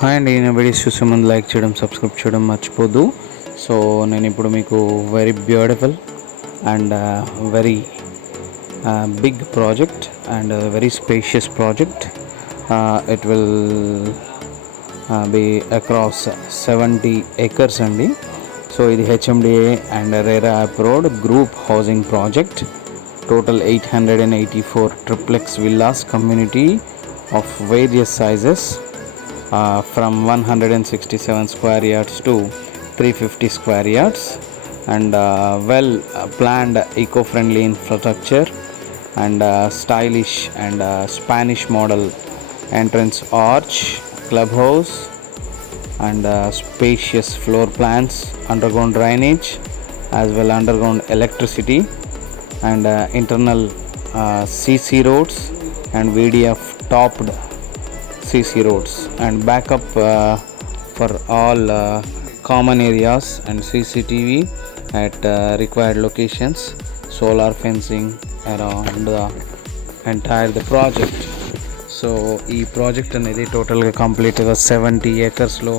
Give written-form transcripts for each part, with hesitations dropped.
హాయ్ అండి, నేను వీడియోస్ చూసే ముందు లైక్ చేయడం, సబ్స్క్రైబ్ చేయడం మర్చిపోద్దు. సో నేను ఇప్పుడు మీకు very beautiful and very big project and very spacious project. It will be across 70 acres అండి. సో ఇది HMDA and RERA approved group housing project. Total 884 triplex villas community of various sizes. From 167 square yards to 350 square yards, and well planned eco-friendly infrastructure and stylish and Spanish model entrance arch, clubhouse and spacious floor plans, underground drainage as well underground electricity and internal CC roads and VDF topped CC roads and backup for all common areas and CCTV at required locations, solar fencing around the entire the project. So ఈ ప్రాజెక్ట్ అనేది టోటల్గా కంప్లీట్గా 70 acresలో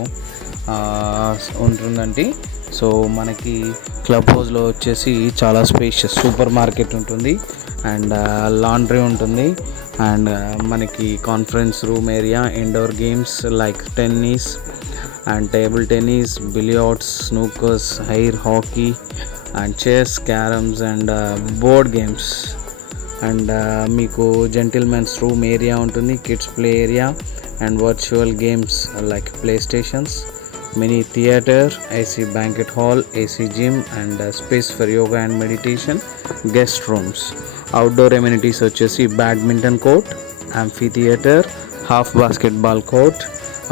ఉంటుందండి. సో మనకి క్లబ్ హౌస్లో వచ్చేసి చాలా స్పేషియస్ సూపర్ మార్కెట్ ఉంటుంది అండ్ లాండ్రీ ఉంటుంది అండ్ మనకి conference room area, indoor games like tennis and table tennis, billiards, snookers, air hockey and chess, carroms and board games and మీకు జెంటిల్మెన్స్ రూమ్ ఏరియా ఉంటుంది, kids play area and virtual games like play stations, mini theatre, AC banquet hall, AC gym and space for yoga and meditation, guest rooms. Outdoor amenities వచ్చేసి badminton court, amphi theatre, half basketball court,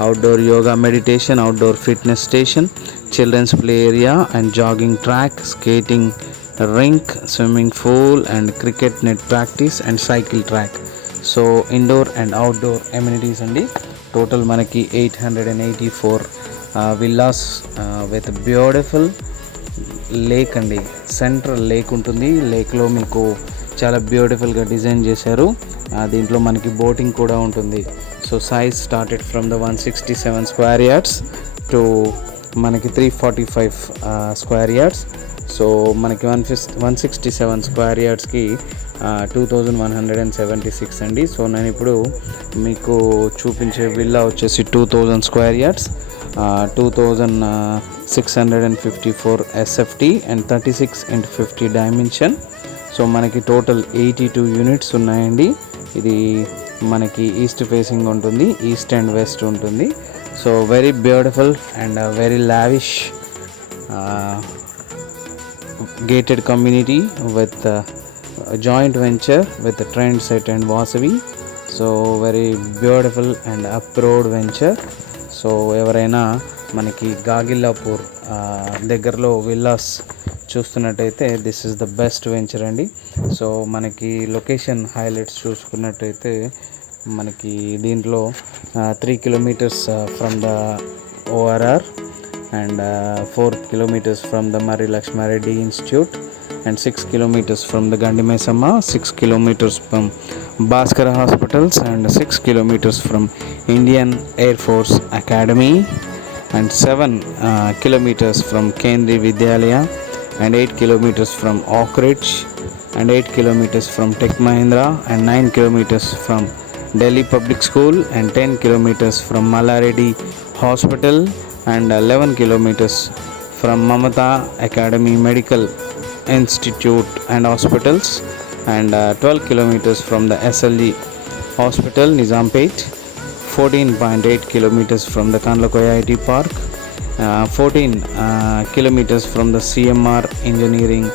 outdoor yoga meditation, outdoor fitness station, children's play area and jogging track, skating rink, swimming pool and cricket net practice and cycle track. So indoor and outdoor amenities అండి. Total మనకి 884 villas with beautiful lake అండి. Central lake ఉంటుంది. లేక్లో మీకు చాలా బ్యూటిఫుల్గా డిజైన్ చేశారు. దీంట్లో మనకి బోటింగ్ కూడా ఉంటుంది. So size started from the 167 square yards to మనకి 345 square yards. సో మనకి 167 square yardsకి 2176 అండి. సో నేను ఇప్పుడు మీకు చూపించే విల్లా వచ్చేసి 2000 square yards, 2654 SFT and 36x50 dimension. So మనకి టోటల్ 82 units ఉన్నాయండి. ఇది మనకి ఈస్ట్ ఫేసింగ్ ఉంటుంది, ఈస్ట్ అండ్ వెస్ట్ ఉంటుంది. So very beautiful and very lavish gated community with joint venture with Trend Set and Vasavi. So very beautiful and up-road venture. So ఎవరైనా మనకి గాగిల్లాపూర్ దగ్గరలో విల్లాస్ చూస్తున్నట్టయితే this is the best venture అండి. సో మనకి location highlights చూసుకున్నట్టయితే మనకి దీంట్లో 3 kilometers from the ORR and 4 kilometers from the Mari Lakshma Reddy Institute and 6 kilometers from the Gandi Maisamma, 6 kilometers from Bhaskara Hospitals and 6 kilometers from Indian Air Force Academy and 7 kilometers from Kendri Vidyalaya and 8 kilometers from Oak Ridge and 8 kilometers from Tech Mahindra and 9 kilometers from Delhi Public School and 10 kilometers from Malareddy Hospital and 11 kilometers from Mamata Academy Medical Institute and Hospitals and 12 kilometers from the SLG Hospital Nizampet, 14.8 kilometers from the Kanlakoya IT Park, 14 kilometers from the CMR Engineering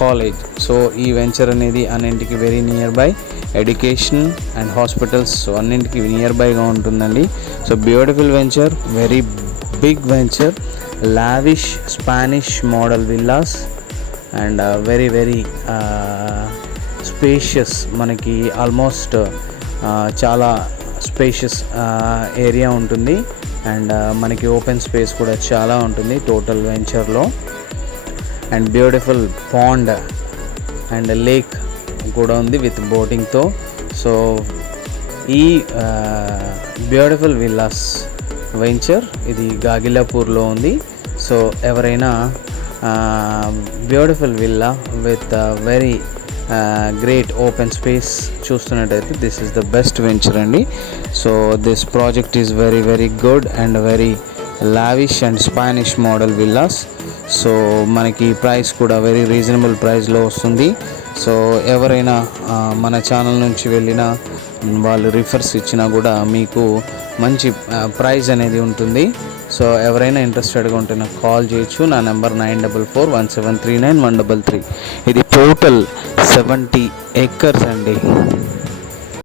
College. So ఈ venture అనేది అన్నింటికి very near by, education and hospitals so అన్నింటికి near బైగా ఉంటుందండి. So beautiful venture, very big venture, lavish Spanish model villas and very very spacious. మనకి almost చాలా spacious area ఉంటుంది and మనకి ఓపెన్ స్పేస్ కూడా చాలా ఉంటుంది టోటల్ వెంచర్లో and beautiful pond and lake కూడా ఉంది విత్ బోటింగ్తో. సో ఈ బ్యూటిఫుల్ విల్లాస్ వెంచర్. ఇది గాగిలాపూర్లో ఉంది. సో ఎవరైనా beautiful villa with very great open space చూస్తున్నట్టయితే this is the best venture అండి. So this project is very very good and very lavish and Spanish model villas. So మనకి price కూడా very reasonable ప్రైస్లో వస్తుంది. సో ఎవరైనా మన ఛానల్ నుంచి వెళ్ళినా వాళ్ళు రిఫర్స్ ఇచ్చినా కూడా మీకు మంచి ప్రైస్ అనేది ఉంటుంది. సో ఎవరైనా ఇంట్రెస్టెడ్గా ఉంటే నాకు కాల్ చేయొచ్చు. నా నెంబర్ 9441739133. ఇది టోటల్ 70 acres అండి.